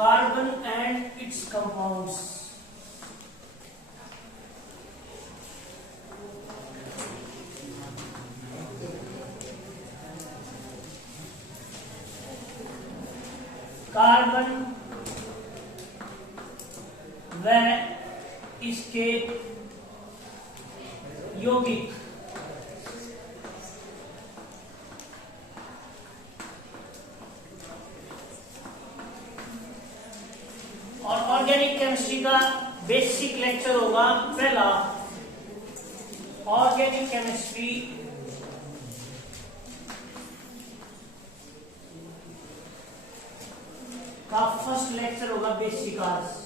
carbon and its compounds. Carbon व इसके यौगिक और ऑर्गेनिक केमिस्ट्री का बेसिक लेक्चर होगा पहला। ऑर्गेनिक केमिस्ट्री का फर्स्ट लेक्चर होगा बेसिक आर्स।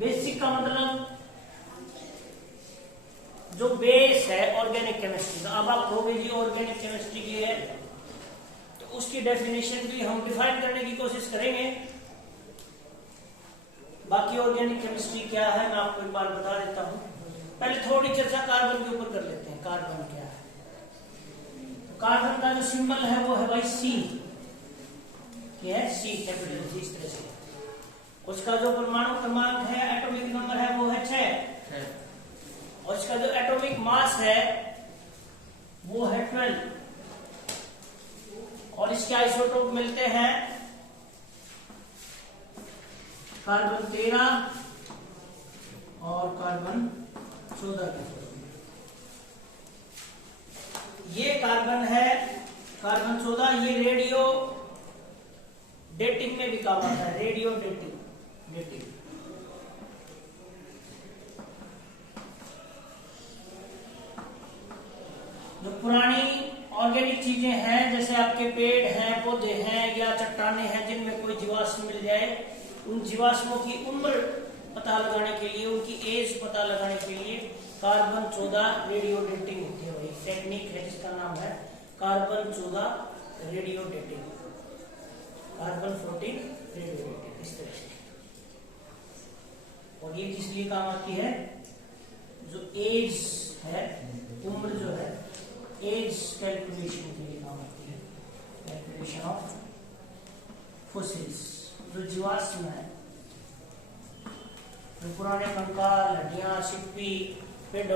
बेसिक का मतलब जो बेस है ऑर्गेनिक केमिस्ट्री का। अब आप कहोगे जी ऑर्गेनिक केमिस्ट्री की है तो उसकी डेफिनेशन भी हम डिफाइन करने की कोशिश करेंगे। बाकी ऑर्गेनिक केमिस्ट्री क्या है मैं आपको एक बार बता देता हूं। पहले थोड़ी चर्चा कार्बन के ऊपर कर लेते हैं। कार्बन क्या है? कार्बन का जो सिंबल है वो है भाई सी। क्या है? सी, कैपिटल सी। इस तरह से उसका जो परमाणु क्रमांक है, एटॉमिक नंबर है वो है 6 और इसका जो एटॉमिक मास है वो है 12 और इसके आइसोटोप मिलते हैं कार्बन 13 और कार्बन 14 के। ये कार्बन है कार्बन 14। ये रेडियो डेटिंग में भी काम आता है। रेडियो डेटिंग जो पुरानी ऑर्गेनिक चीजें हैं जैसे आपके पेड़ हैं, पौधे हैं या चट्टाने हैं जिनमें कोई जीवाश्म मिल जाए, उन जीवाश्मों की उम्र पता लगाने के लिए, उनकी एज पता लगाने के लिए कार्बन 14 रेडियो डेटिंग होती है। वही टेक्निक है जिसका नाम है carbon 14 radio dating, carbon 14 radio dating. इस तरह से और ये किस लिए काम आती है? जो एज है, उम्र जो है, एज कैलकुलेशन के लिए काम आती है। कैलकुलेशन ऑफ फोसिल्स, जो जीवाश्म है, जो पुराने कंकाल, हड्डियां, सिप्पी, पेड़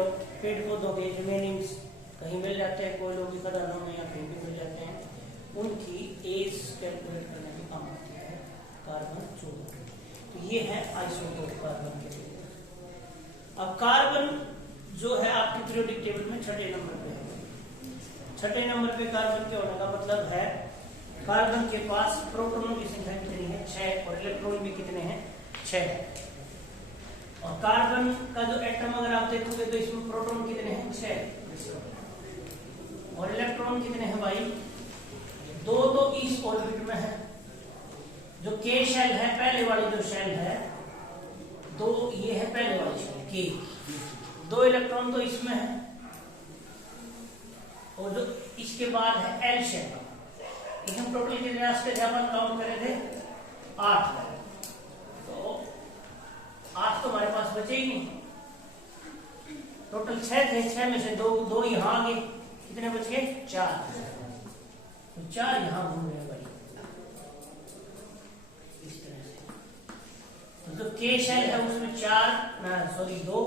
पौधों के रिमेनिंग्स कहीं मिल जाते हैं, कोयलों की खदानों में या कहीं भी मिल जाते हैं, उनकी एज कैलकुलेट करने में काम आती है कार्बन 14। तो ये है आइसोटोप कार्बन के लिए। अब कार्बन जो है आपकी पीरियोडिक टेबल में 6 नंबर पे है। 6 नंबर पे कार्बन के होने का मतलब है कार्बन के पास प्रोटॉनों की संख्या कितनी है? 6 और इलेक्ट्रॉन भी कितने हैं? 6। और कार्बन का जो एटम अगर आप देखोगे तो इसमें प्रोटॉन कितने हैं? 6 और इलेक्ट्रॉन कितने हैं भाई? 2 तो इस ऑर्बिट में है। जो के शेल है, पहले वाली जो शेल है, 2 ये है पहले वाली शेल के, 2 इलेक्ट्रॉन तो इसमें है और जो इसके बाद है एल शेल। इसमें टोटल कितने रास्ते थे अपन काउंट करे थे? 8। तो 8 तो हमारे पास बचे ही नहीं। टोटल 6 थे, 6 में से 2 यहां आ गए, कितने बच गए? 4। तो 4 यहां घूम रहे हैं भाई इस तरह से। तो जो के शेल है उसमें 2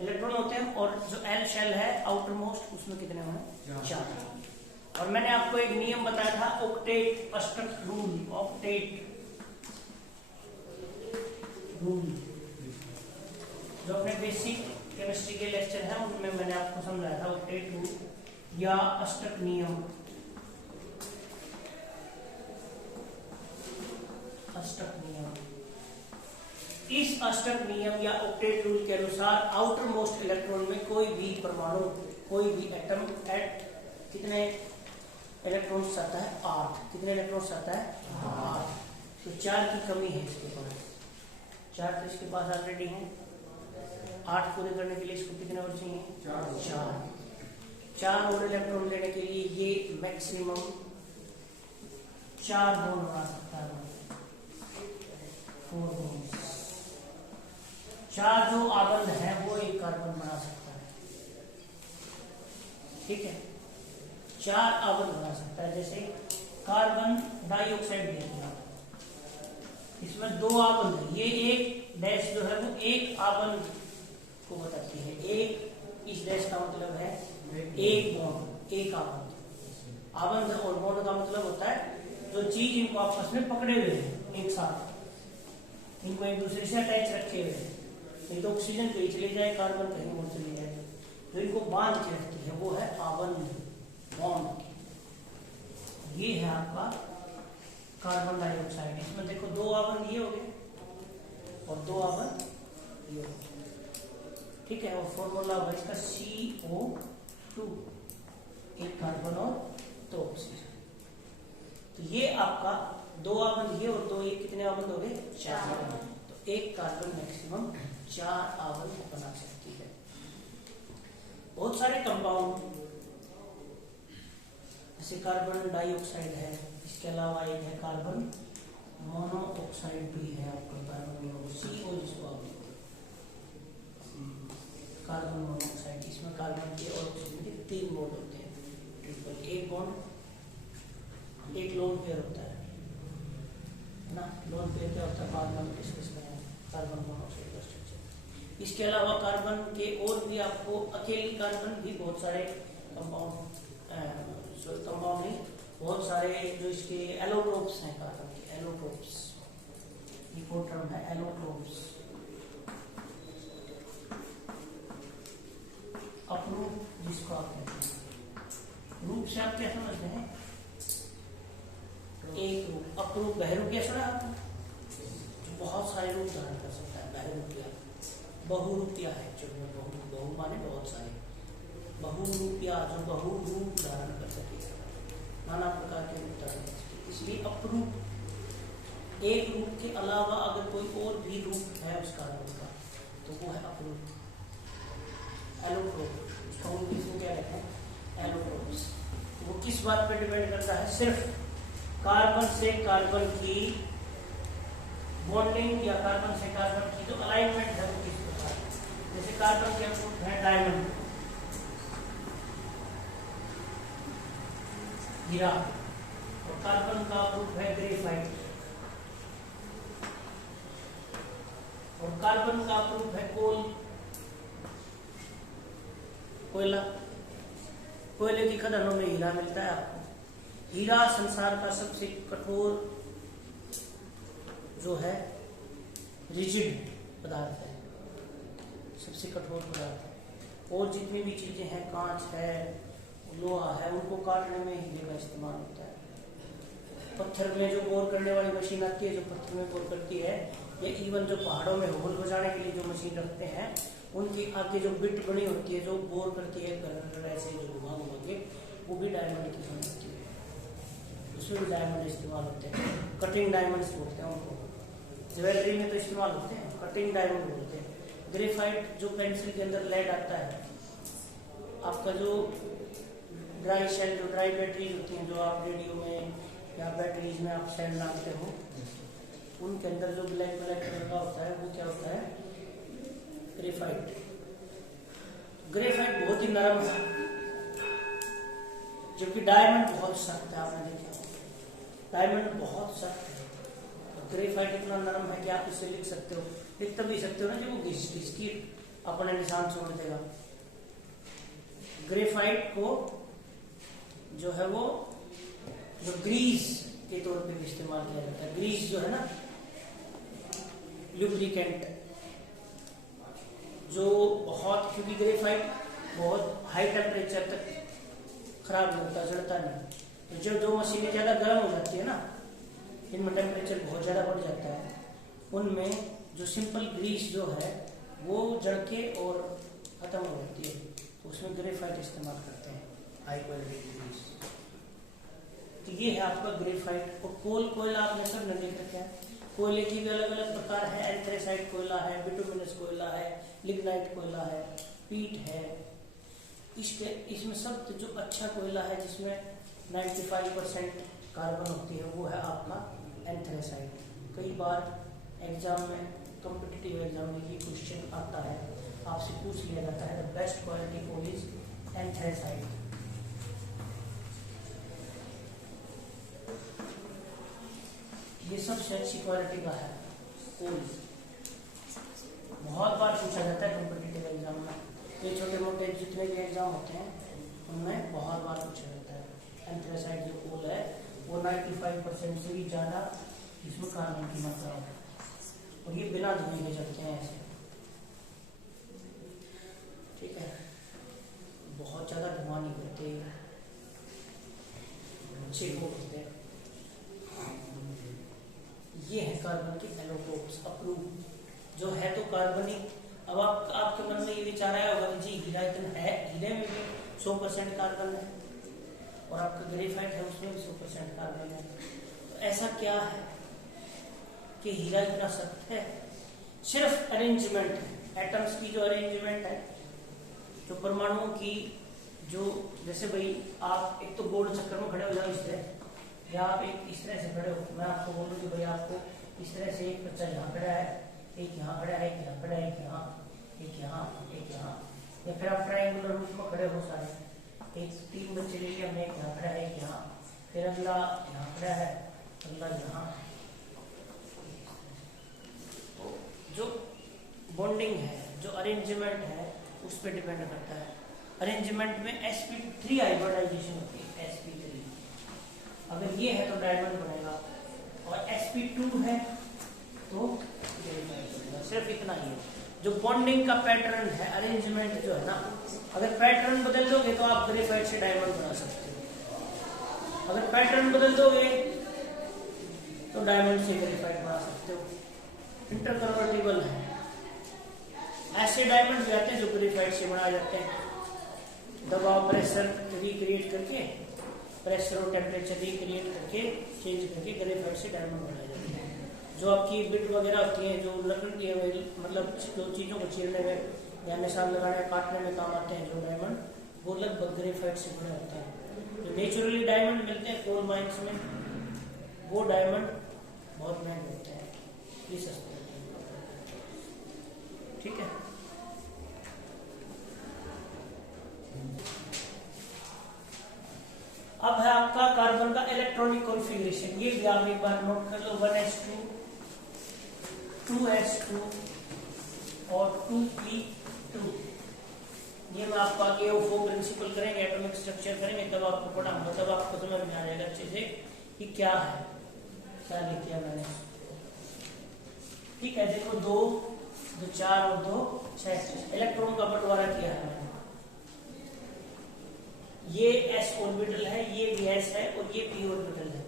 इलेक्ट्रॉन होते हैं और जो एल शेल है आउटर मोस्ट उसमें कितने होंगे? 4। और मैंने आपको एक नियम बताया था, ऑक्टेट अष्टक रूल। ऑक्टेट रूल जो अपने बेसिक केमिस्ट्री के लेक्चर है उनमें मैंने आपको समझाया था। ऑक्टेट रूल या अष्टक नियम, अष्टक नियम। इस अष्टक नियम या ऑक्टेट रूल के अनुसार आउटर मोस्ट इलेक्ट्रॉन में कोई भी परमाणु, कोई भी एटम एट कितने इलेक्ट्रॉन्स आता है? 8। कितने इलेक्ट्रॉन्स आता है? 8। तो 4 की कमी है इसके पास। 4 तो इसके पास ऑलरेडी है। 8 पूरे करने के लिए इसको कितने और चाहिए? 4 और इलेक्ट्रॉन लेने के लिए ये मैक्सिमम 4 बॉन्ड बना सकता है। 4 बॉन्ड। 4 जो आबंध है वो एक कार्बन बना सकता है। ठीक है, 4 आबंध बना सकता है। जैसे कार्बन डाइऑक्साइड दे दिया, इसमें दो आबंद है, ये एक डैश जो है वो एक आबंद को बताती है, एक इस डैश का मतलब है एक बॉन्ड, एक आबंद। आबंद और बॉन्ड का मतलब होता है जो चीज इनको आपस में पकड़े हुए हैं एक साथ, इनको एक दूसरे से अटैच रखे हुए हैं, नहीं तो ऑक्सीजन कहीं चले जाए, कार्बन कहीं और चले जाए, जो इनको बांध के रखती है वो है आबंद, बॉन्ड। ये है आपका कार्बन डाइऑक्साइड। इसमें देखो दो आबंद ये हो गए और दो आबंद ये हो गए, ठीक है। और फॉर्मूला होगा इसका CO2, एक कार्बन और दो ऑक्सीजन। तो ये आपका दो आबंद ये और दो ये कितने आबंद हो गए? 4 आबंद। तो एक कार्बन मैक्सिमम 4 आबंद बना सकती है। बहुत सारे कंपाउंड जैसे कार्बन डाइऑक्साइड है, इसके अलावा एक है कार्बन मोनोऑक्साइड भी है आपका, कार्बन CO जिसको आप कार्बन मोनोऑक्साइड। इसमें कार्बन के और ऑक्सीजन के 3 बॉन्ड होते हैं, ट्रिपल, एक बॉन्ड एक लोन पेयर होता है ना। लोन पेयर क्या होता है बाद में हम डिस्कस करेंगे, कार्बन मोनोऑक्साइड का स्ट्रक्चर। इसके अलावा कार्बन के और भी आपको अकेले कार्बन भी बहुत सारे कंपाउंड नहीं, बहुत सारे जो इसके एलोट्रोप्स हैं कार्बन के, एलोट्रोप्स, ये टर्म है एलोट्रोप्स। अपरूप जिसको आप कहते हैं, रूप से आप क्या समझते हैं? एक रूप। अपरूप बहरूप क्या सुना आपने? बहुत सारे रूप धारण कर सकता है बहरूपिया। बहुरूपिया है जो बहु माने बहुत सारे, बहुरूपिया जो बहुरूप धारण कर सके, नाना प्रकार के रूप धारण कर सके, इसलिए अपरूप। एक रूप के अलावा अगर कोई और भी रूप है उस कार्बन का तो वो है अपरूप। एलोट्रोप, उसका इंग्लिश में क्या कहते हैं? एलोट्रोप्स। वो किस बात पर डिपेंड करता है? सिर्फ कार्बन से कार्बन की बॉन्डिंग या कार्बन से कार्बन की जो अलाइनमेंट है वो किस प्रकार है। जैसे कार्बन के अप्रूप है डायमंड, हीरा, और कार्बन का अप्रूप है ग्रेफाइट, और कार्बन का अप्रूप है कोयला। कोयले की खदानों में हीरा मिलता है आपको। हीरा संसार का सबसे कठोर जो है रिजिड पदार्थ है, सबसे कठोर पदार्थ है। और जितनी भी चीजें हैं, कांच है, लोहा है, उनको काटने में हीरे का इस्तेमाल होता है। पत्थर में जो बोर करने वाली मशीन आती है, जो पत्थर में बोर करती है, या इवन जो पहाड़ों में होल बजाने के लिए जो मशीन रखते हैं, उनकी आगे जो बिट बनी होती है जो बोर करती है ऐसे जो घुमा के, वो भी डायमंड की बनी होती है, उसमें भी डायमंड इस्तेमाल होते हैं। कटिंग डायमंड्स बोलते हैं उनको, ज्वेलरी में तो इस्तेमाल होते हैं, कटिंग डायमंड बोलते हैं। ग्रेफाइट जो पेंसिल के अंदर लेड आता है, आपका जो ड्राई सेल, जो ड्राई बैटरीज होती हैं जो आप रेडियो में या बैटरीज में आप सेल डालते हो, उनके अंदर जो ब्लैक कलर का होता है वो क्या होता है? ग्रेफाइट। ग्रेफाइट बहुत ही नरम है, जबकि डायमंड बहुत सख्त है। आपने देखा डायमंड बहुत सख्त है, ग्रेफाइट इतना नरम है कि आप इसे लिख सकते हो, लिख तब भी सकते हो ना जब वो घिस की अपने निशान छोड़ देगा। ग्रेफाइट को जो है वो जो ग्रीस के तौर पे इस्तेमाल किया जाता है। ग्रीस जो है ना, लुब्रिकेंट, जो बहुत, क्योंकि ग्रेफाइट बहुत हाई टेम्परेचर तक खराब नहीं होता, जलता नहीं। तो जब जो मशीनें ज्यादा गर्म हो जाती है ना, इनमें टेम्परेचर बहुत ज्यादा बढ़ जाता है, उनमें जो सिंपल ग्रीस जो है वो जड़ के और खत्म हो जाती है, तो उसमें ग्रेफाइट इस्तेमाल करते हैं, हाई क्वालिटी ग्रीस। तो ये है आपका ग्रेफाइट। और कोयला आपने सब ने देख रखा है। कोयले की भी अलग अलग प्रकार है, एंथ्रेसाइट कोयला है, बिटुमिनस कोयला है, लिग्नाइट कोयला है, पीट है। इसमें सब जो अच्छा कोयला है जिसमें 95% कार्बन होती है वो है आपका एंथ्रेसाइट। कई बार एग्जाम में, कॉम्पिटिटिव एग्जाम में ये क्वेश्चन आता है, आपसे पूछ लिया जाता है the best quality coal is anthracite. ये सबसे अच्छी क्वालिटी का है कोल। बहुत बार पूछा जाता है कॉम्पिटिटिव एग्जाम में, ये छोटे मोटे जितने भी एग्जाम होते हैं उनमें बहुत बार पूछा जाता है। एंथ्रेसाइट जो कोल है वो 95% से भी ज्यादा इसमें कार्बन की मात्रा है, और ये बिना धुएं के चलते हैं ऐसे, ठीक है, बहुत ज्यादा धुआं नहीं करते, अच्छे को होते हैं। ये है कार्बन के एलोटोप्स अप्रूव, जो है तो कार्बनिक। अब आपके मन में ये विचार आया होगा कि जी हीरा इतना है, हीरे में भी 100% कार्बन है और आपका ग्रेफाइट है उसमें भी 100% कार्बन है, तो ऐसा क्या है कि हीरा इतना सख्त है? सिर्फ अरेंजमेंट है, एटम्स की जो अरेंजमेंट है, जो परमाणुओं की जो, जैसे भाई आप एक तो गोल चक्कर में खड़े हो जाओ इस तरह, या आप एक इस तरह से खड़े हो, मैं आपको बोलूँ कि भाई आपको इस तरह से एक बच्चा यहाँ खड़ा है, एक यहाँ खड़ा है, एक यहाँ खड़ा है, एक यहाँ, एक यहाँ, एक यहाँ, या फिर आप ट्रायंगुलर रूप में खड़े हो सारे, एक 3 बच्चे ले लिए हमने, एक यहाँ खड़ा है, एक यहाँ, फिर अगला यहाँ खड़ा है, अगला यहाँ। तो जो बॉन्डिंग है, जो अरेंजमेंट है, उस पर डिपेंड करता है। अरेंजमेंट में sp3 हाइब्रिडाइजेशन होती है, sp3 अगर ये है तो डायमंड बनेगा, और sp2 है तो सिर्फ इतना ही है। जो बॉन्डिंग का पैटर्न है, अरेंजमेंट जो है ना, अगर पैटर्न बदल दोगे तो आप ग्रेफाइट से डायमंड बना सकते हो, अगर पैटर्न बदल दोगे तो डायमंड से ग्रेफाइट बना सकते हो। इंटरकन्वर्टिबल है, ऐसे डायमंड भी आते हैं जो ग्रेफाइट से बनाए जाते हैं। दबाव प्रेशर रिक्रिएट करके, प्रेशर और टेम्परेचर रिक्रिएट करके, चेंज करके ग्रेफाइट से डायमंड बनाए जाते हैं। जो आपकी बिट वगैरह होती है, जो लकड़ी की मतलब जो चीज़ों को चीरने में या निशान लगाने काटने में काम आते हैं जो डायमंड, वो लगभग ग्रेफाइट से बने होते हैं। जो नेचुरली डायमंड मिलते हैं कोल माइंस में, वो डायमंड बहुत महंगे होते हैं, ये सस्ते होते हैं, ठीक है। अब है आपका कार्बन का इलेक्ट्रॉनिक कॉन्फ़िगरेशन, ये भी आप एक बार नोट कर लो। 1s2, 2s2 और 2p2। ये मैं आपको आगे O4 प्रिंसिपल करेंगे, एटॉमिक स्ट्रक्चर करेंगे, तब आपको पढ़ाऊंगा, तब आपको समझ में आ जाएगा अच्छे से कि क्या है, क्या लिख दिया मैंने, ठीक है। देखो 2, 2 4 और 2 6 इलेक्ट्रॉन का बंटवारा किया है मैंने। ये s ऑर्बिटल है, ये भी s है, और ये p ऑर्बिटल है।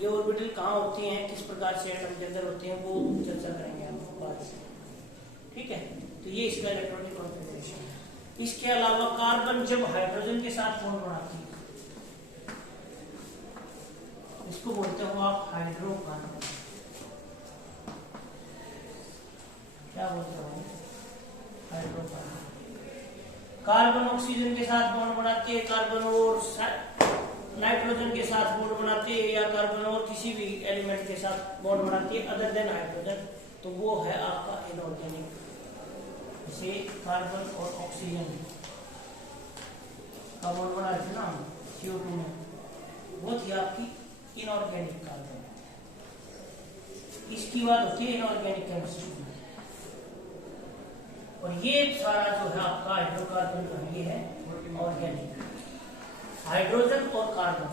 ये ऑर्बिटल कहाँ होती हैं, किस प्रकार से एटम के अंदर होते हैं, वो चर्चा करेंगे हम बाद में, ठीक है। तो ये इसका इलेक्ट्रॉनिक कॉन्फ़िगरेशन है। इसके अलावा कार्बन जब हाइड्रोजन के साथ बॉन्ड बनाती है, इसको बोलते हो आप हाइड्रोकार्बन। क्या बोलते हो? हाइड्रोकार्बन। कार्बन ऑक्सीजन के साथ बॉन्ड बनाती है, कार्बन और नाइट्रोजन के साथ बॉन्ड बनाती है, या कार्बन और किसी भी एलिमेंट के साथ बॉन्ड बनाती है अदर देन हाइड्रोजन, तो वो है आपका इनऑर्गेनिक। जैसे कार्बन और ऑक्सीजन का बॉन्ड बना रहे थे ना हम CO2 में, वो थी आपकी इनऑर्गेनिक कार्बन। इसकी बात होती है इनऑर्गेनिक केमिस्ट्री में। और ये सारा जो है आपका हाइड्रोकार्बन जो है, ये है ऑर्गेनिक। हाइड्रोजन और कार्बन,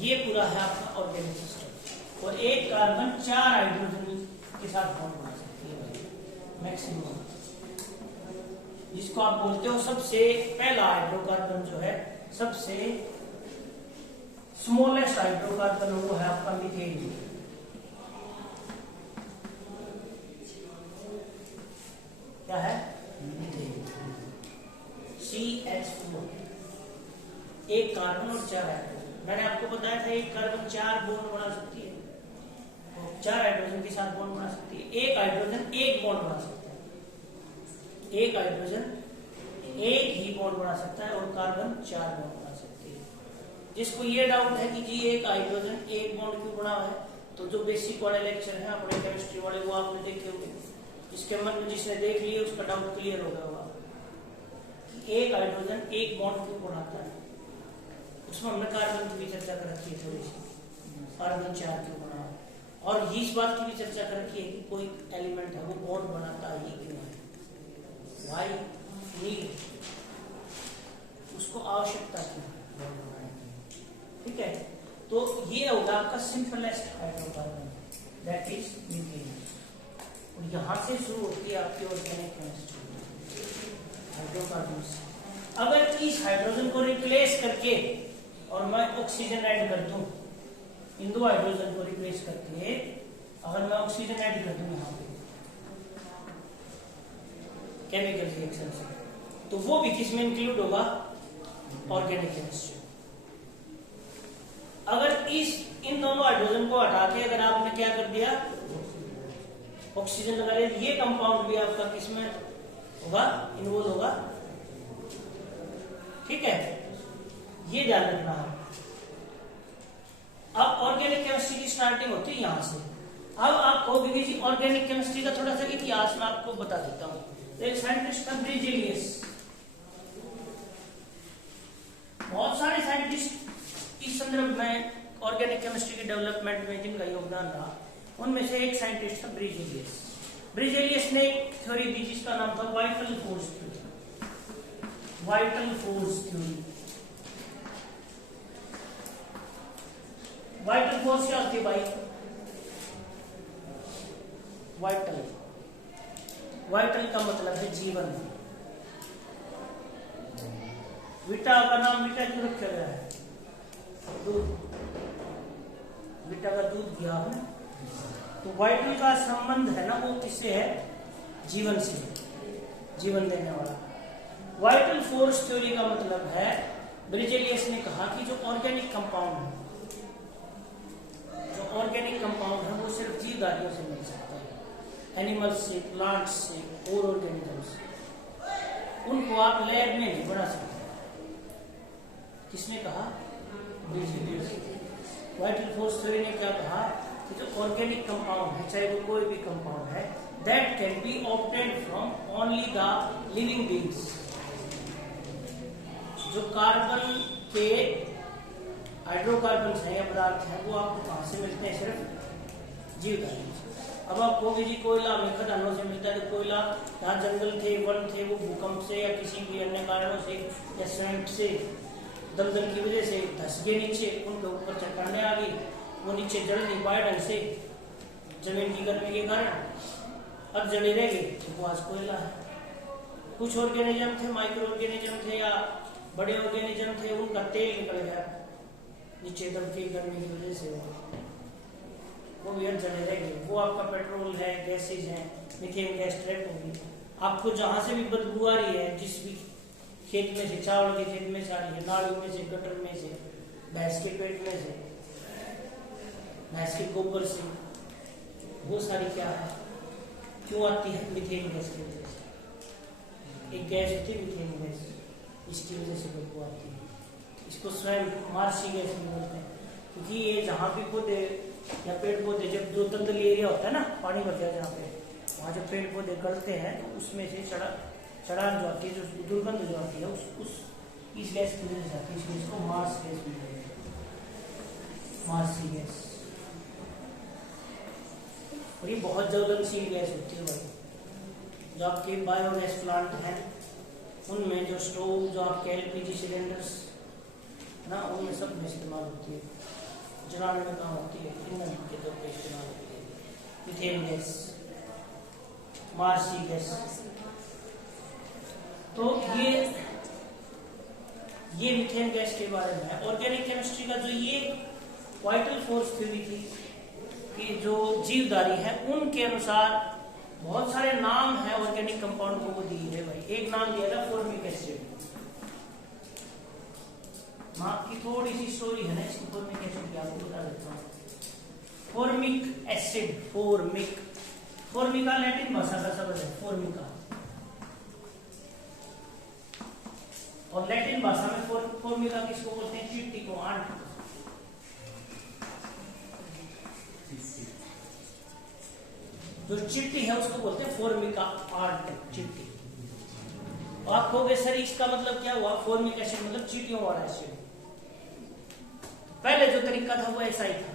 ये पूरा है आपका ऑर्गेनिक सिस्टम। और एक कार्बन 4 हाइड्रोजन के साथ बॉन्ड बना सकती है मैक्सिमम, जिसको आप बोलते हो सबसे पहला हाइड्रोकार्बन जो है, सबसे स्मॉलेस्ट हाइड्रोकार्बन, वो है आपका मीथेन। क्या है? CH4। एक कार्बन और 4 हाइड्रोजन। मैंने आपको बताया था एक कार्बन 4 बॉन्ड बना सकती है, 4 हाइड्रोजन के साथ बॉन्ड बना सकती है। एक हाइड्रोजन एक बॉन्ड बना सकता है, एक हाइड्रोजन एक ही बॉन्ड बना सकता है, और कार्बन 4 बॉन्ड बना सकती है। जिसको ये डाउट है कि जी एक हाइड्रोजन एक बॉन्ड क्यों बना है, तो जो बेसिक वाले लेक्चर हैं अपने केमिस्ट्री वाले, वो आपने देखे होंगे। जिसके मन में जिसने देख लिए उसका डाउट क्लियर हो गया होगा कि एक हाइड्रोजन एक बॉन्ड क्यों बनाता है। उसमें हमने कार्बन की भी चर्चा कर रखी है थोड़ी सी। कार्बन 4 क्यों बना, और इस बात की भी चर्चा कर रखी है कि कोई एलिमेंट है वो बॉन्ड बनाता ही क्यों है, वाई नीड, उसको आवश्यकता क्यों है बॉन्ड बनाने की। ठीक है, तो ये होगा आपका simplest hydrocarbon, that is methane. और यहां से शुरू होती है आपकी ऑर्गेनिक केमिस्ट्री हाइड्रोकार्बन से। अगर इस हाइड्रोजन को रिप्लेस करके और मैं ऑक्सीजन ऐड कर दूं, इन दो हाइड्रोजन को रिप्लेस करके अगर मैं ऑक्सीजन ऐड कर दूं यहां पे केमिकल रिएक्शन से, तो वो भी किसमें इंक्लूड होगा, ऑर्गेनिक केमिस्ट्री। अगर इन दोनों हाइड्रोजन को हटा के अगर आपने क्या कर दिया, ऑक्सीजन लगा लिया, ये कंपाउंड भी आपका किसमें होगा, इन्वॉल्व होगा। ठीक है, ये ध्यान रखना है। अब ऑर्गेनिक केमिस्ट्री की स्टार्टिंग होती है यहां से। अब आपको बीबीजी ऑर्गेनिक केमिस्ट्री का थोड़ा सा इतिहास मैं आपको बता देता हूं। एक साइंटिस्ट था ब्रिजेलियस, बहुत सारे साइंटिस्ट इस संदर्भ में ऑर्गेनिक केमिस्ट्री के डेवलपमेंट में जिनका योगदान रहा, उनमें से एक साइंटिस्ट था ब्रिजेलियस। ब्रिजेलियस ने एक थ्योरी दी जिसका नाम था vital force theory. Vital force theory, vital force क्या होती है भाई, वाइटल, वाइटल का मतलब है जीवन। विटा का नाम विटा क्यों रखा गया है, दूध, विटा का दूध दिया है, तो वाइटल का संबंध है ना वो किससे है, जीवन से, जीवन देने वाला। वाइटल फोर्स थ्योरी का मतलब है, ब्रिजेलियस ने कहा कि जो ऑर्गेनिक कंपाउंड है, जो ऑर्गेनिक कंपाउंड है वो सिर्फ जीवधारियों से मिल सकता है, एनिमल्स से, प्लांट्स से और ऑर्गेनिजम्स से। उनको आप लैब में नहीं बना सकते। किसने कहा, ब्रिजेलियस। वाइटल फोर्स थ्योरी ने क्या कहा कि जो ऑर्गेनिक कंपाउंड है, चाहे वो कोई भी कंपाउंड है, that can be obtained from only the living beings. जो कार्बन के हाइड्रोकार्बन है या पदार्थ है, वो आपको कहां से मिलते हैं, सिर्फ जीवधारियों से। अब आप कहोगे जी कोयला हमें खदानों से मिलता है, तो कोयला जहाँ जंगल थे, वन थे, वो भूकंप से या किसी भी अन्य कारणों से या सीमेंट से, दलदल की वजह से धस गए नीचे, उनके ऊपर चट्टानें आ गई, वो नीचे जल नहीं पाए ढंग से जमीन की गर्मी के कारण, अब जले रह गए, तो वो आज कोयला है। कुछ ऑर्गेनिज्म थे, माइक्रो ऑर्गेनिज्म थे या बड़े ऑर्गेनिज्म थे, उनका तेल निकल गया नीचे दम की गर्मी की वजह से, वो भी जले रह गए, वो आपका पेट्रोल है, गैसेज है, मीथेन गैस ट्रैप होगी। आपको जहां से भी बदबू आ रही है, जिस भी खेत में से, चावल के खेत में से आ रही है, नालियों में से, गटर में से, भैंस के पेट में से, भैंस के गोबर से, वो सारी क्या है, क्यों आती है, मीथेन गैस की वजह से। एक गैस होती है मीथेन गैस, इसकी वजह से बदबू आती है। इसको स्वयं मार्शी गैस भी बोलते हैं, क्योंकि ये जहाँ भी पौधे या पेड़ पौधे, जब जो दलदली एरिया होता है ना, पानी भर जाता है जहाँ पे, वहाँ जब पेड़ पौधे गलते हैं तो उसमें से चढ़ान जो आती है, जो दुर्गंध जो आती है, इस गैस की वजह से आती है, इसलिए इसको मार्स गैस भी बोलते हैं, मार्सी गैस। और ये बहुत ज्वलनशील गैस होती है भाई। जो आपके बायोगैस प्लांट हैं उनमें जो स्टोव, जो आपके एलपीजी सिलेंडर्स ना, उनमें सब में इस्तेमाल होती है, जलाने में काम होती है, ईंधन के तौर पर इस्तेमाल होती है मीथेन गैस, मार्सी गैस। तो ये मीथेन गैस के बारे में है। ऑर्गेनिक केमिस्ट्री का जो ये वाइटल फोर्स थ्योरी थी कि जो जीवधारी है उनके अनुसार बहुत सारे नाम है ऑर्गेनिक कंपाउंड को वो दिए गए भाई। एक नाम दिया था फॉर्मिक एसिड। आपकी थोड़ी सी स्टोरी है ना इसकी फॉर्मिक एसिड की, आपको बता देता हूँ। फॉर्मिक एसिड, फॉर्मिका लैटिन भाषा का शब्द है, फॉर्मिका, और लैटिन भाषा में फॉर्मिका किसको बोलते हैं, चिट्टी को, आंट। जो चिट्टी है उसको बोलते हैं फॉर्मिका आंट, चिट्टी। आप कहोगे सर इसका मतलब क्या हुआ, फॉर्मिक एसिड मतलब चींटियों वाला एसिड। पहले जो तरीका था वो ऐसा ही था,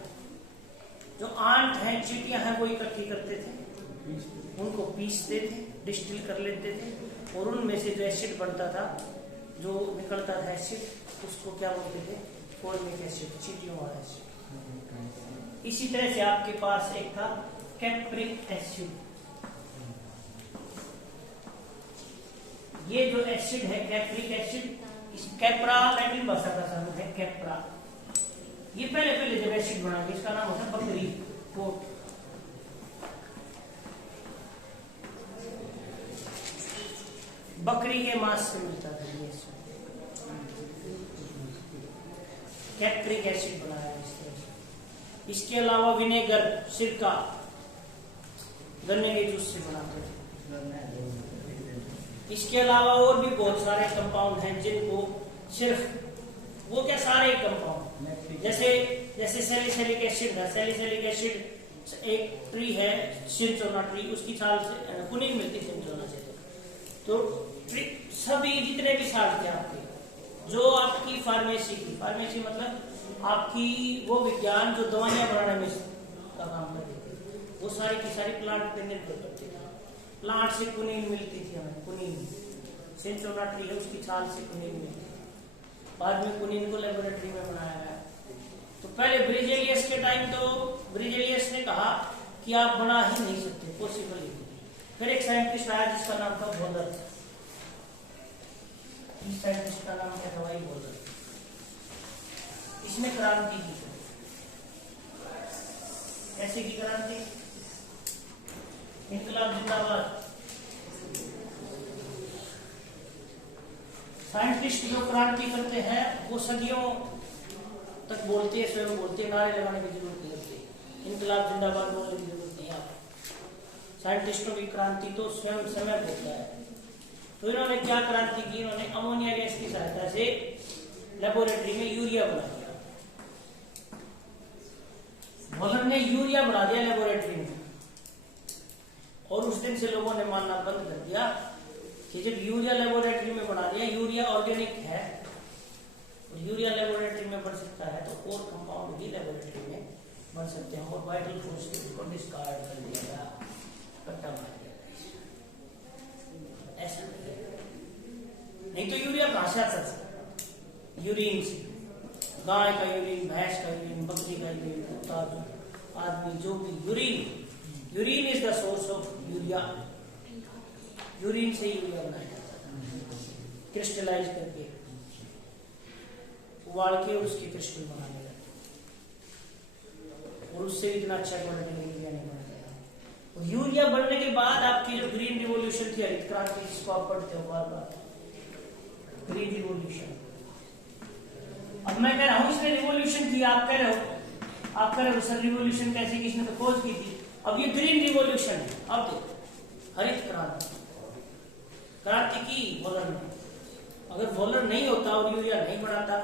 जो आंत हैं, चींटियां हैं, वो इकट्ठी करते थे, उनको पीसते थे, डिस्टिल कर लेते थे, और उनमें से जो एसिड बनता था, जो निकलता था एसिड, उसको क्या बोलते थे? फॉर्मिक एसिड, चींटियों वाला एसिड। इसी तरह से आपके पास एक था कैप्रिक एसिड। ये जो एसिड है कैप्रिक एसिड, इस कैप्रा लैटिन भाषा का शब्द है कैप्रा। ये पहले जब एसिड बना, इसका नाम होता है बकरी पोट। बकरी के मांस से मिलता था ये कैप्रिक एसिड बनाया इस तरह से। इसके अलावा विनेगर, सिरका, गन्ने के जूस से बनाते थे। इसके अलावा और भी बहुत सारे कंपाउंड हैं जिनको सिर्फ वो क्या सारे कंपाउंड, जैसे सैलिसिलिक एसिड है। सैलिसिलिक एसिड एक ट्री है सिंचोना ट्री, उसकी छाल से कुनिन मिलती है सिंचोना से। तो सभी जितने भी साल थे आपके, जो आपकी फार्मेसी मतलब आपकी वो विज्ञान जो दवाइयां बनाने में का काम करते थे, वो सारी की सारी प्लांट पे निर्भर करते थे। प्लांट से कुनिन मिलती थी हमें, कुनिन सिंचोना ट्री है उसकी छाल से कुनिन मिलती थी। बाद में कुनिन को लेबोरेटरी में बनाया गया। तो पहले ब्रिजेलियस के टाइम तो ब्रिजेलियस ने कहा कि आप बना ही नहीं सकते, पॉसिबल ही नहीं। फिर एक साइंटिस्ट आया जिसका नाम था वॉलर। इस साइंटिस्ट का नाम क्या था भाई? वॉलर। इसने क्रांति की। ऐसे की क्रांति, इनकलाब जिंदाबाद। साइंटिस्ट जो क्रांति करते हैं वो सदियों तक बोलते हैं, स्वयं बोलते हैं, नारे लगाने की जरूरत नहीं होती, इनकलाब जिंदाबाद बोलने की जरूरत नहीं है। साइंटिस्टों की क्रांति तो स्वयं समय होता है। तो इन्होंने क्या क्रांति की? इन्होंने अमोनिया गैस की सहायता से लेबोरेटरी में यूरिया बना दिया। वॉलर ने यूरिया बना दिया लेबोरेटरी में, और उस दिन से लोगों ने मानना बंद कर दिया कि जब यूरिया लेबोरेटरी में बना दिया, यूरिया ऑर्गेनिक है, और यूरिया लेबोरेटरी में बन सकता है, तो और कंपाउंड भी लेबोरेटरी में बन सकते हैं। और वाइटल फोर्स को डिस्कार्ड कर दिया गया, कट्टा मार दिया गया। ऐसा नहीं तो यूरिया कहां से आता था? यूरिन से, गाय का यूरिन, भैंस का यूरिन, बकरी का यूरिन, कुत्ता, आदमी, जो भी urine is the source of urea. Urine से यूरिया बनाया जाता था, क्रिस्टलाइज करके, उबाल के उसके क्रिस्टल बनाने लगे, और उससे इतना अच्छा क्वालिटी का यूरिया नहीं बना गया। और यूरिया बनने के बाद आपकी जो ग्रीन रिवॉल्यूशन थी, हरित क्रांति जिसको आप पढ़ते हो बार बार, ग्रीन रिवॉल्यूशन। अब मैं कह रहा हूं इसने रिवॉल्यूशन की, आप कह रहे हो सर रिवॉल्यूशन कैसे की? इसने तो खोज की थी। अब ये ग्रीन रिवॉल्यूशन है। अब देखो हरित क्रांति की वॉलर ने। अगर वॉलर नहीं होता और यूरिया नहीं बढ़ाता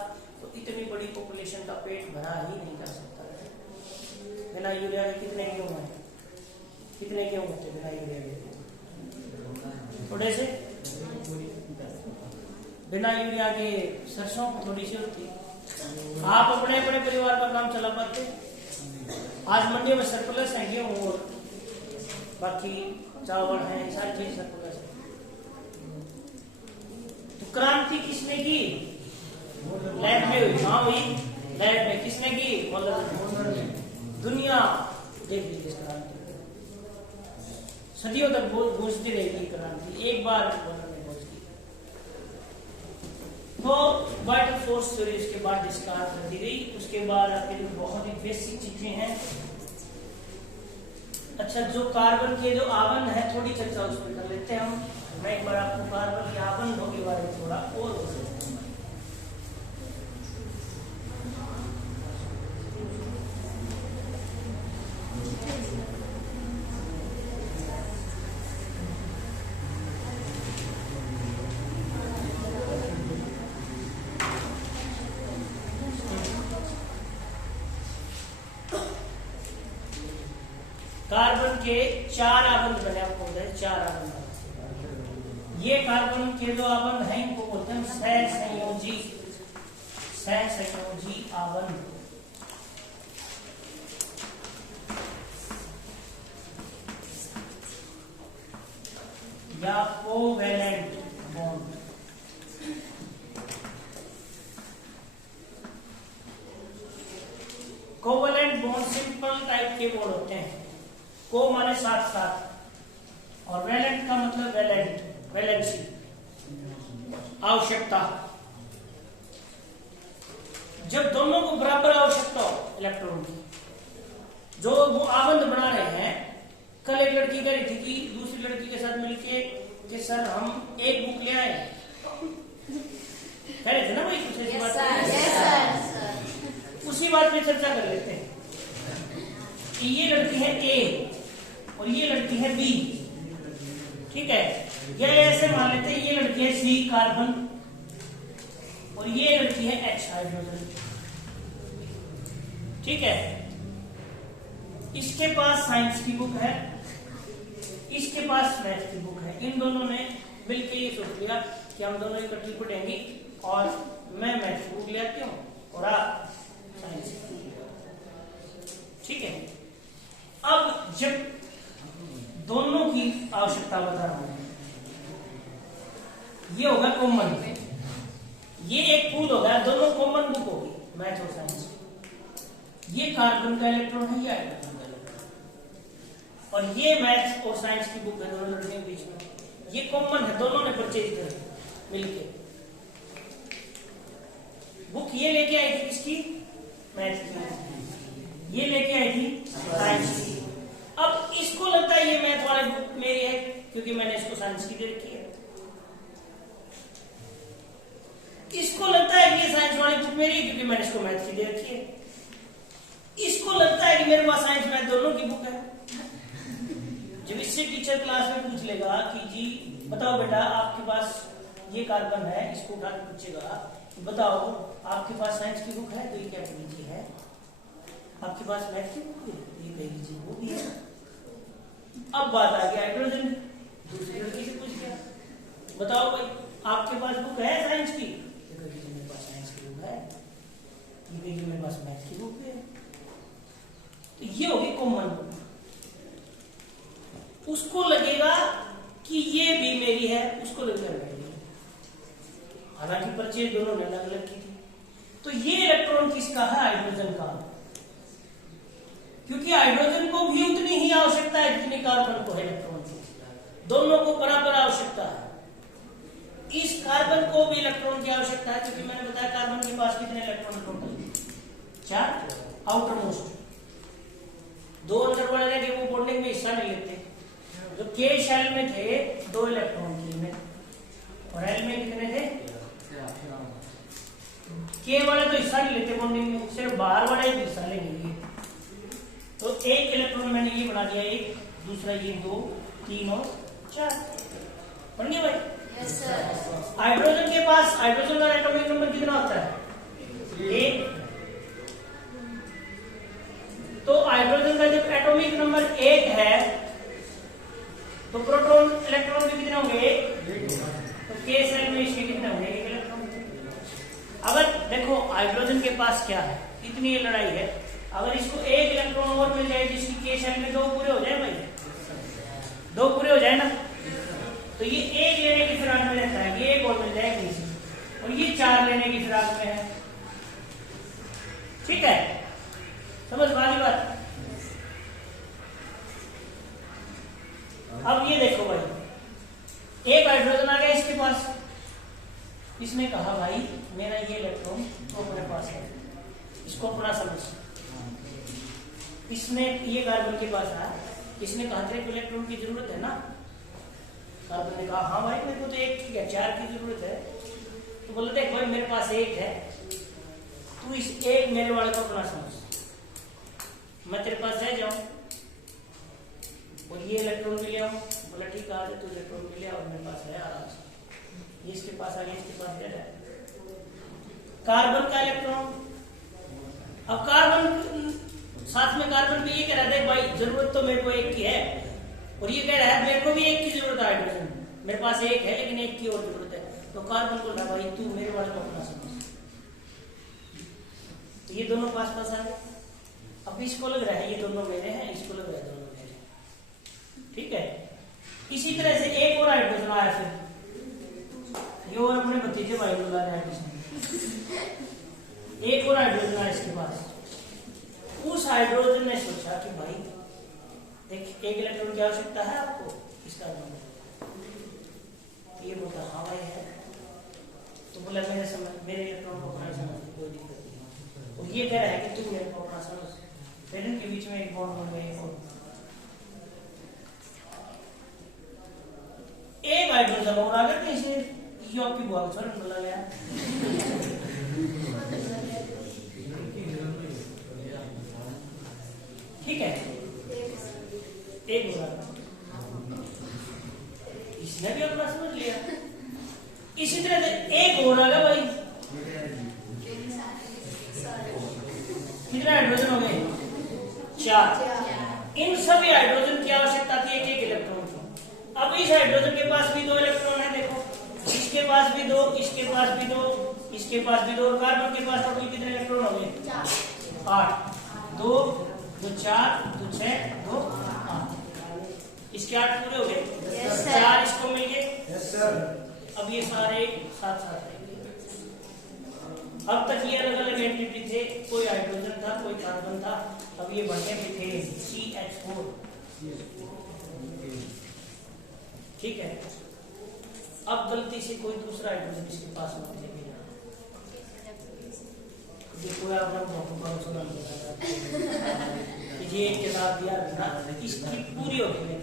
तो इतनी बड़ी पॉपुलेशन का पेट भरा ही नहीं कर सकता। बिना यूरिया के कितने गेहूं है? कितने गेहूं होते बिना यूरिया के? थोड़े से। बिना यूरिया के सरसों थोड़ी सी होती। आप अपने बड़े परिवार का काम चला पाते? आज मंडी में सरप्लस है गेहूं और बाकी चावल है, सारी चीज सरप्लस है। तो क्रांति किसने की? लैब में हुई। हाँ भाई, लैब में किसने की? दुनिया देख लीजिए क्रांति सदियों तक गूंजती रहेगी क्रांति, एक बार तो वाइटल फोर्स थ्योरी उसके बाद डिस्कार्ड कर दी गई। उसके बाद आपके जो बहुत ही बेसिक चीजें हैं, अच्छा जो कार्बन के जो आवरण है थोड़ी चर्चा उसमें कर लेते हैं हम। मैं एक बार आपको कार्बन के आवरणों के बारे में थोड़ा और कार्बन के 4 आबंध बने, आपको बताए 4 आबंध। ये कार्बन के जो आबंध हैं इनको बोलते हैं सहसंयोजी आबंध। या covalent bond. Covalent bond simple type के बॉन्ड होते हैं। को माने साथ साथ और वैलेंट का मतलब वैलेंट, वैलेंसी, आवश्यकता। जब दोनों को बराबर आवश्यकता हो इलेक्ट्रॉन की, जो वो आबंध बना रहे हैं। कल एक लड़की कह रही थी कि दूसरी लड़की के साथ मिलके कि सर हम एक बुक ले आए, कह रहे थे ना भाई कुछ ऐसी बात। उसी बात पे चर्चा कर लेते हैं कि ये लड़की है ए और ये लड़की है बी, ठीक है। या ऐसे मान लेते हैं ये लड़की है सी कार्बन और ये लड़की है एच हाइड्रोजन, ठीक है। इसके पास साइंस की बुक है, इसके पास मैथ की बुक है। इन दोनों ने मिलकर ये सोच लिया कि हम दोनों इकट्ठी पढ़ेंगे और मैं मैथ की बुक ले आती हूँ और आप साइंस की, ठीक है। अब जब दोनों की आवश्यकता बता रहा हूं, ये होगा कॉमन, ये एक पूल होगा, दोनों कॉमन बुक होगी मैथ और साइंस। ये कार्बन का इलेक्ट्रॉन है, ये हाइड्रोजन का इलेक्ट्रॉन, और ये मैथ और साइंस की बुक है दोनों लड़कियों के बीच में। ये कॉमन है, दोनों ने परचेज कर मिलके बुक। ये लेके आई थी किसकी? मैथ की। ये लेके आई थी साइंस की। अब इसको लगता है ये मैथ वाली बुक मेरी है क्योंकि मैंने इसको साइंस की दे रखी है। इसको लगता है कि ये साइंस वाली बुक मेरी है क्योंकि मैंने इसको मैथ की दे रखी है। इसको लगता है कि मेरे पास साइंस मैथ दोनों की बुक है। जब इससे टीचर क्लास में पूछ लेगा कि जी बताओ बेटा आपके पास ये कार्बन है, इसको उठा के पूछेगा बताओ आपके पास साइंस की बुक है, तो ये क्या कहेगी है। आपके पास मैथ की बुक है, ये कहेगी जी वो भी है। अब बात आ गई हाइड्रोजन, दूसरी लड़की से पूछ लिया बताओ भाई आपके पास बुक है साइंस की, ये कहेगी जी मेरे पास साइंस की बुक है, ये कहेगी मेरे पास मैथ की बुक है। तो ये होगी कॉमन बुक। उसको लगेगा कि ये भी मेरी है, उसको लगेगा मेरी है, हालांकि परचेज दोनों ने अलग अलग की थी। तो ये इलेक्ट्रॉन किसका है? हाइड्रोजन का, क्योंकि हाइड्रोजन को भी उतनी ही आवश्यकता है जितनी कार्बन को है इलेक्ट्रॉन की। दोनों को बराबर आवश्यकता है। इस कार्बन को भी इलेक्ट्रॉन की आवश्यकता है क्योंकि मैंने बताया कार्बन के पास कितने इलेक्ट्रॉन टोटल? 4 outer most. 2 अंदर वाले रह गए, वो बॉन्डिंग में हिस्सा नहीं लेते। जो के शेल में थे 2 इलेक्ट्रॉन के और एल में कितने थे? के वाले तो हिस्सा नहीं लेते बॉन्डिंग में, सिर्फ बाहर वाले ही हिस्सा लेंगे। तो 1 इलेक्ट्रॉन मैंने ये बना दिया, 1, दूसरा ये 2, 3 और 4 बन गए भाई। Yes sir. हाइड्रोजन के पास हाइड्रोजन का एटॉमिक नंबर कितना होता है? 1। तो हाइड्रोजन का जब एटॉमिक नंबर 1 है तो प्रोटॉन इलेक्ट्रॉन भी कितने होंगे? 1। तो के सेल में इसके कितने होंगे? 1 इलेक्ट्रॉन। अगर देखो हाइड्रोजन के पास क्या है, इतनी ये लड़ाई है, अगर इसको 1 इलेक्ट्रॉन और मिल जाए जिसकी के शेल में 2 पूरे हो जाए भाई, 2 पूरे हो जाए ना, तो ये 1 लेने की फिराक में रहता है, ये 1 और मिल जाएगी और ये 4 लेने की फिराक में है। ठीक है, समझ वाली बात। अब ये देखो भाई, 1 हाइड्रोजन आ गया इसके पास, इसने कहा भाई मेरा ये इलेक्ट्रॉन तो मेरे पास है, इसको अपना समझ। इसने ये कार्बन के पास आया, इसने कहा तेरे को इलेक्ट्रॉन की जरूरत है ना? कार्बन ने कहा हाँ भाई मेरे को तो 1 की क्या 4 की जरूरत है। तो बोले देख भाई मेरे पास 1 है, तू इस 1 मेरे वाले को अपना समझ, मैं तेरे पास रह जाऊं और ये इलेक्ट्रॉन भी ले आऊं। बोला ठीक है, तू इलेक्ट्रॉन भी ले आ और मेरे पास है आराम से। ये इसके पास आ गया, इसके पास है कार्बन का इलेक्ट्रॉन। अब कार्बन साथ में कार्बन भी ये कह रहा है भाई जरूरत तो मेरे को 1 की है, और ये कह रहा है मेरे को भी 1 की जरूरत है हाइड्रोजन, मेरे पास 1 है लेकिन 1 की और जरूरत है। तो कार्बन को लगा भाई तू मेरे वाले को अपना समझ। तो ये दोनों पास पास आ गए। अब इसको लग रहा है ये दोनों मेरे हैं, इसको लग रहा है दोनों मेरे हैं। ठीक है, इसी तरह से एक और हाइड्रोजन आया, फिर ये और अपने भतीजे भाई बुला रहा है, एक और हाइड्रोजन आया इसके पास। उस हाइड्रोजन ने सोचा कि भाई देख, एक इलेक्ट्रॉन की आवश्यकता है आपको इसका नंबर, ये बोलता हाँ भाई है, तो बोला मेरे इलेक्ट्रॉन को अपना समझ, कोई दिक्कत नहीं। और ये कह रहा है कि तू मेरे को अपना समझ, फिर इनके बीच में एक बॉन्ड बन गया, एक हाइड्रोजन और आ गया, कहीं से ये आपकी बुआ छोड़ बोला गया। ठीक है, एक बोला, इसने भी अपना समझ लिया। इसी तरह से एक और आ गया भाई, कितने हाइड्रोजन हो गए? 4। इन सभी हाइड्रोजन की आवश्यकता थी एक एक इलेक्ट्रॉन की। अब इस हाइड्रोजन के पास भी 2 इलेक्ट्रॉन है, देखो इसके पास भी 2, इसके पास भी 2, इसके पास भी 2, और कार्बन के पास टोटल कितने इलेक्ट्रॉन हो गए? 8। 2 2 4 2 6 2 8, इसके 8 पूरे हो गए। 4 इसको मिल गए। अब ये सारे साथ साथ रहेंगे। अब तक ये अलग अलग एंटिटी थे, कोई हाइड्रोजन था, कोई कार्बन था, अब ये बन गए मीथेन, CH4। ठीक है, अब गलती से कोई दूसरा हाइड्रोजन इसके पास मत लेके जाना, देखो आप लोग ये के साथ दिया ना, इसकी पूरी हो गई,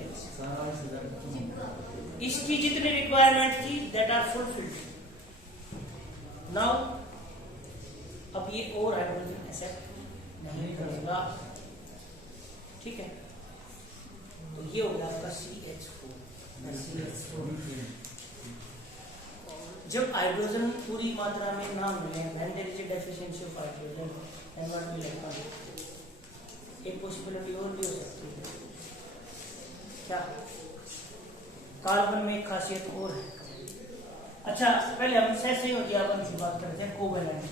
इसकी जितनी रिक्वायरमेंट थी दैट आर फुलफिल्ड। नाउ अब ये और हाइड्रोजन एक्सेप्ट नहीं करेगा। ठीक है, तो ये हो गया आपका CH4। जब हाइड्रोजन पूरी मात्रा में ना मिले, when there is a deficiency of hydrogen, then what will happen? एक पॉसिबिलिटी और भी हो सकती है, क्या? कार्बन में एक खासियत और है। अच्छा, पहले हम सहसंयोजन की बात करते हैं, कोवैलेंट।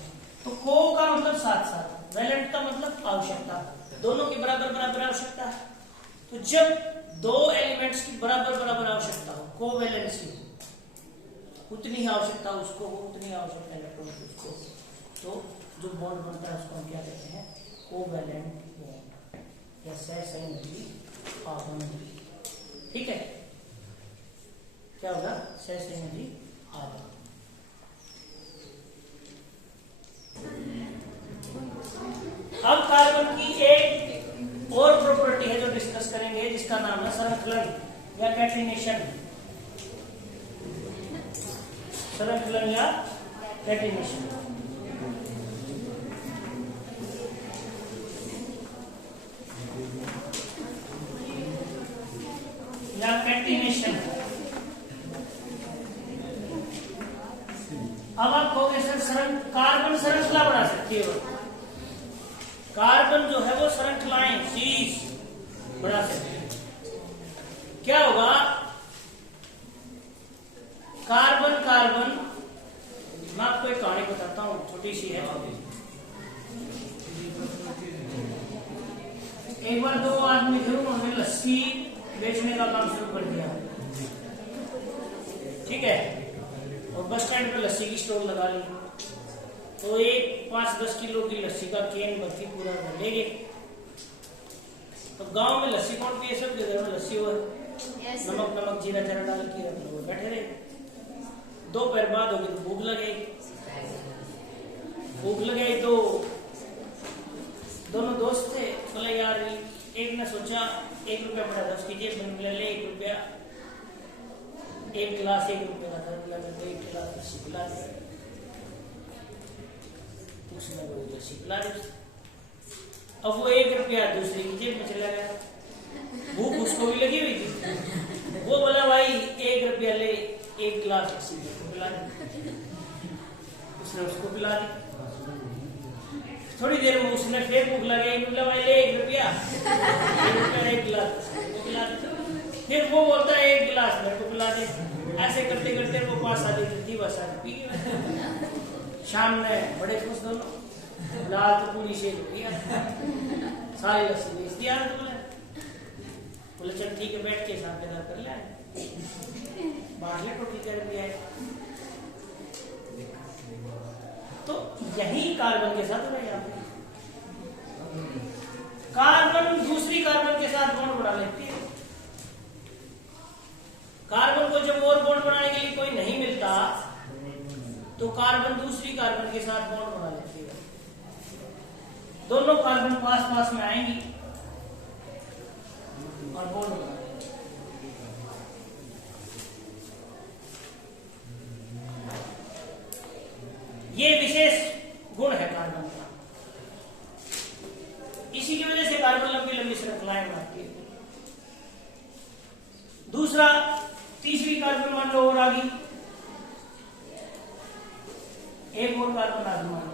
तो को का मतलब साथ साथ, वैलेंट का मतलब आवश्यकता, दोनों की बराबर बराबर आवश्यकता है। तो जब 2 एलिमेंट्स की बराबर बराबर आवश्यकता हो, कोवैलेंसी, उतनी ही आवश्यकता उसको हो, उतनी आवश्यकता इलेक्ट्रॉन को, तो जो बॉन्ड बनता है उसको हम क्या कहते हैं? कोवैलेंट बॉन्ड या सहसंयोजी आबंध। ठीक है, क्या होगा? सहसंयोजी आबंध। अब कार्बन की एक और प्रॉपर्टी है जो डिस्कस करेंगे, जिसका नाम है संरक्षण या कैटिनेशन। संरक्षण या कैटिनेशन। या कैटिनेशन। अब आप कहोगे सर कार्बन श्रृंखला बना सकती है, कार्बन जो है वो श्रृंखलाएं सीरीज बना सकते हैं। क्या होगा? कार्बन कार्बन, मैं आपको एक कहानी बताता हूं, छोटी सी है। एक बार 2 आदमी थे, उन्होंने लस्सी बेचने का काम शुरू कर दिया। ठीक है, और बस स्टैंड पे लस्सी की स्टॉल लगा ली। तो एक 5-10 किलो की लस्सी का केन भर्ती पूरा ले गए। तो गांव में लस्सी कौन पिए? सब जगह में लस्सी हो, नमक नमक जीरा जरा डाल के बैठे रहे। दोपहर बाद होगी तो भूख लगे, तो दोनों दोस्त थे, बोले यार, एक ने सोचा 1 रुपया पड़ा था उसकी जेब में, ले 1 रुपया, 1 गिलास 1 रुपये का था, बोला मेरे को 1 गिलास लस्सी पिला दे। उसने वो लस्सी पिला दी। अब वो 1 रुपया दूसरे की जेब में चला गया, भूख उसको भी लगी हुई थी। वो बोला भाई 1 रुपया ले, 1 गिलास लस्सी पिला दी। उसने उसको पिला दी। थोड़ी देर में उसने फिर भूख लगी, बोला भाई ले 1 रुपया, 1 गिलास पिला दे। फिर वो बोलता है 1 गिलास मेरे को पिला दे। ऐसे करते करते वो 5 आदमी थी, बस पी गए। शाम में बड़े खुश दोनों, लाल तो पूरी शेर पिया, सारी लस्सी बेच दिया। बोले चल ठीक है, बैठ के साथ कर ले। बाहर टोटल कर दिया है। तो यही कार्बन के साथ रह जाते हैं। कार्बन दूसरी कार्बन के साथ बॉन्ड बना लेती है। कार्बन को जब और बॉन्ड बनाने के लिए कोई नहीं मिलता तो कार्बन दूसरी कार्बन के साथ बॉन्ड बना लेती है। दोनों कार्बन पास पास में आएंगी और बॉन्ड बना लेंगी। ये विशेष गुण है कार्बन का। इसी की वजह से कार्बन लंबी लंबी श्रृंखलाएं बनाती है। दूसरा, तीसरी कार्बन मान लो और आ गई, एक और कार्बन आगे मान लो,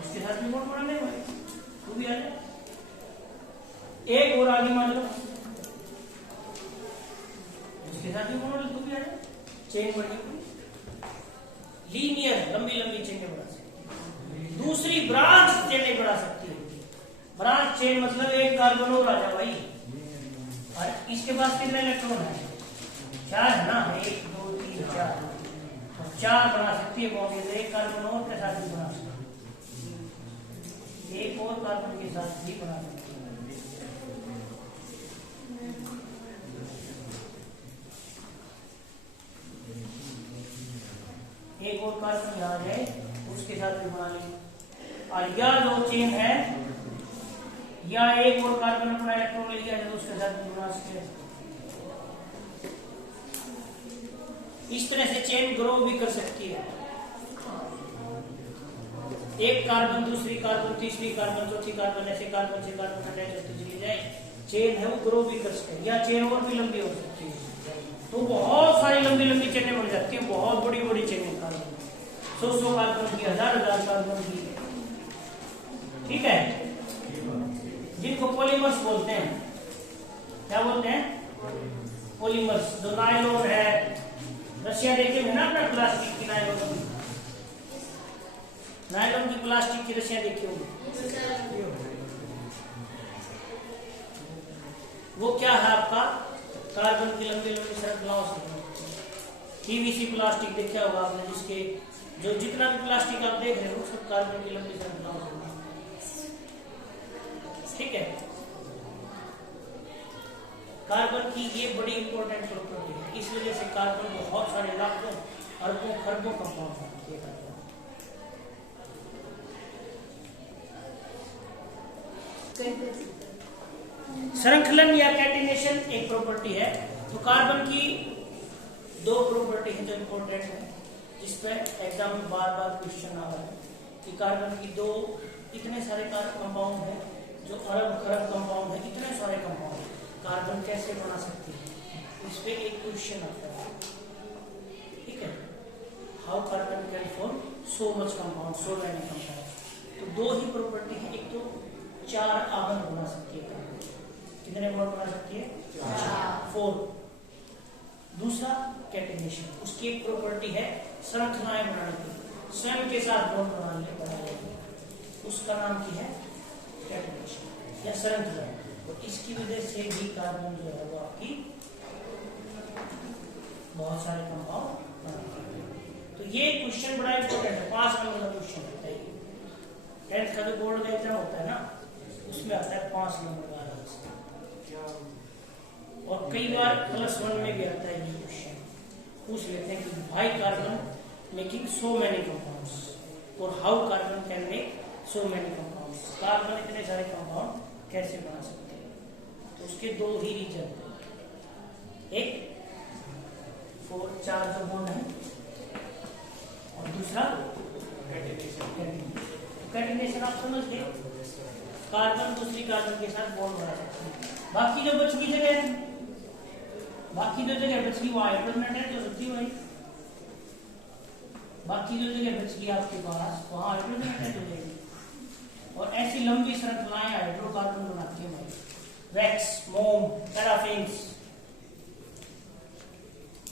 उसके साथ भी बॉन्ड बनाने भाई, तू भी आ जा। एक और आगे मान लो, उसके साथ भी बॉन्ड, तू भी आ जा। चेन बनी, लीनियर लंबी लंबी चेनें बना सकती है। दूसरी ब्रांच चेनें बना सकती है। ब्रांच चेन मतलब एक कार्बन और आ जा भाई, और इसके पास कितने इलेक्ट्रॉन है? 4 है ना, 1 2 3 4, और 4 बना सकती है बॉन्ड। एक कार्बन और के साथ भी बना सकती है, एक और कार्बन के साथ भी बना सकती है। एक और कार्बन यहाँ आ जाए, उसके साथ भी बना लेंगे। और यह जो चेन है, या एक और कार्बन अपना इलेक्ट्रॉन ले लिया तो उसके साथ भी बना सकते हैं। इस तरह से चेन ग्रो भी कर सकती है। एक कार्बन, दूसरी कार्बन, तीसरी कार्बन, चौथी कार्बन, ऐसे कार्बन से कार्बन अटैच होती चली जाए, चेन है वो ग्रो भी कर सकते हैं। या चेन और भी लंबी हो सकती है, तो बहुत सारी लंबी लंबी चेनें बन जाती है, बहुत बड़ी बड़ी चेनें कार्बन, 100 कार्बन की, 1000 कार्बन की, ठीक है, जिनको पॉलीमर्स बोलते हैं। क्या बोलते हैं? पॉलीमर्स। जो नायलॉन है, रस्सियां देखे हैं ना अपना, प्लास्टिक की नायलॉन की, नायलॉन की प्लास्टिक की रस्सियां देखी होंगी। वो क्या है आपका? कार्बन की लंबी लंबी श्रृंखलाओं से। पीवीसी प्लास्टिक देखा होगा आपने, जिसके जो जितना भी प्लास्टिक आप देख रहे हो सब कार्बन की लंबी श्रृंखलाओं से, ठीक है। कार्बन की ये बड़ी इंपॉर्टेंट प्रॉपर्टी है। इस वजह से कार्बन बहुत सारे लाखों अरबों खरबों कंपाउंड बनाती है। श्रृंखलन या कैटिनेशन एक प्रॉपर्टी है। तो कार्बन की 2 प्रॉपर्टी है जो इंपॉर्टेंट है, जिस पे एग्जाम में बार बार क्वेश्चन आ रहा है कि कार्बन की 2 इतने सारे कंपाउंड है, जो अरब खरब कंपाउंड है, इतने सारे कंपाउंड कार्बन कैसे बना सकती है, इस पे एक क्वेश्चन आता है, ठीक है। How carbon can form so much compound, so many compound. तो 2 ही प्रॉपर्टी है। एक तो 4 आबंध बना सकती है कार्बन, कितने बॉन्ड बना सकती है? 4। दूसरा कैटिनेशन, उसकी एक प्रॉपर्टी है श्रृंखलाएं बनाने की, स्वयं के साथ बॉन्ड बनाने की, उसका नाम क्या है? कैटिनेशन या श्रृंखला। तो इसकी वजह से भी कार्बन जो है वो आपकी बहुत सारे कंपाउंड बनाता है। तो ये क्वेश्चन बड़ा इंपॉर्टेंट है, 5 नंबर का क्वेश्चन होता है। 10th का जो बोर्ड का एग्जाम होता है ना, उसमें आता है 5 नंबर का, और कई बार +1 में भी आता है ये क्वेश्चन। पूछ लेते हैं कि why carbon making so many compounds, और how carbon can make so many compounds. Carbon इतने सारे कंपाउंड कैसे बना सकते हैं? तो उसके 2 ही रीजन, एक 4 जो बॉन्ड है, और दूसरा कैटिनेशन। आप समझ गए, कार्बन दूसरी कार्बन के साथ बॉन्ड बना सकते हैं। बाकी जो बच गई जगह, बाकी जो जगह बच गई वो हाइड्रोजन अटैच हो सकती है भाई। बाकी जो जगह बच गई आपके पास, वहां हाइड्रोजन अटैच हो जाएगी, और ऐसी लंबी श्रृंखलाएं हाइड्रोकार्बन बनाती है भाई। वैक्स, मोम, पैराफिन्स,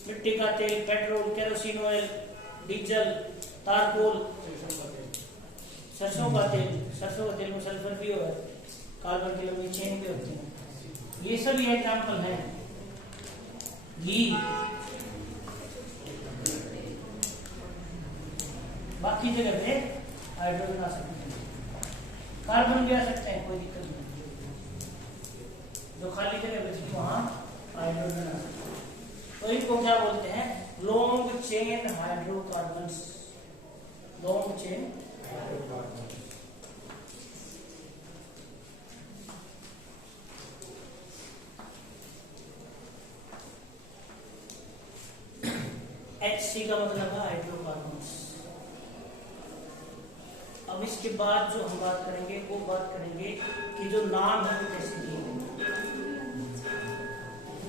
मिट्टी का तेल, पेट्रोल, केरोसिन ऑयल, डीजल, तारकोल, सरसों का तेल में सल्फर भी होगा, कार्बन की लंबी चेन भी होती है। ये सब एग्जाम्पल है। घी, बाकी जगह पे हाइड्रोजन आ सकते हैं, कार्बन भी आ सकते हैं, कोई दिक्कत नहीं। जो खाली जगह बची वहां हाइड्रोजन आ सकते हैं, तो इनको क्या बोलते हैं? Long chain hydrocarbons. Long chain hydrocarbon. HC का मतलब है हाइड्रोकार्बन्स। अब इसके बाद जो हम बात करेंगे वो बात करेंगे कि जो नाम है वो कैसे दिए गए।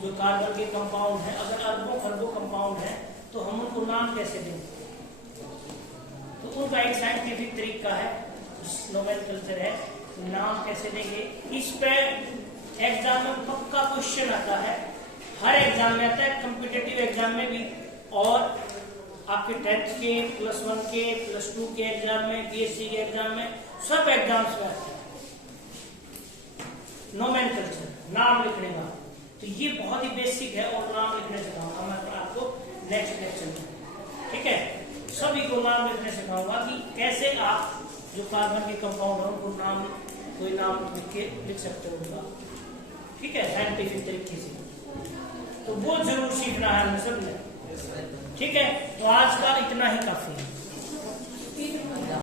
जो कार्बन के कंपाउंड है, अगर अरबों खरबों कंपाउंड है तो हम उनको नाम कैसे देंगे? तो उनका एक साइंटिफिक तरीका है, नोमेनक्लेचर है, नाम कैसे देंगे। इस पे एग्जाम में पक्का क्वेश्चन आता है, हर एग्जाम में आता है, कॉम्पिटिटिव एग्जाम में भी, और आपके 10th के, +1 के, +2 के एग्जाम में, BSc के एग्जाम में, सब एग्जाम्स में आता है नोमेनक्लेचर, नाम लिखने का। तो ये बहुत ही बेसिक है और नाम लिखने सिखाऊंगा मैं आपको नेक्स्ट लेक्चर में, ठीक है। सभी को नाम लिखने सिखाऊंगा कि कैसे आप जो कार्बन के कंपाउंड है उनको नाम, कोई नाम लिख सकते हो उनका, ठीक है, साइंटिफिक तरीके से। तो वो जरूर सीखना है हमें सबने, ठीक है। तो आज का इतना ही काफी है।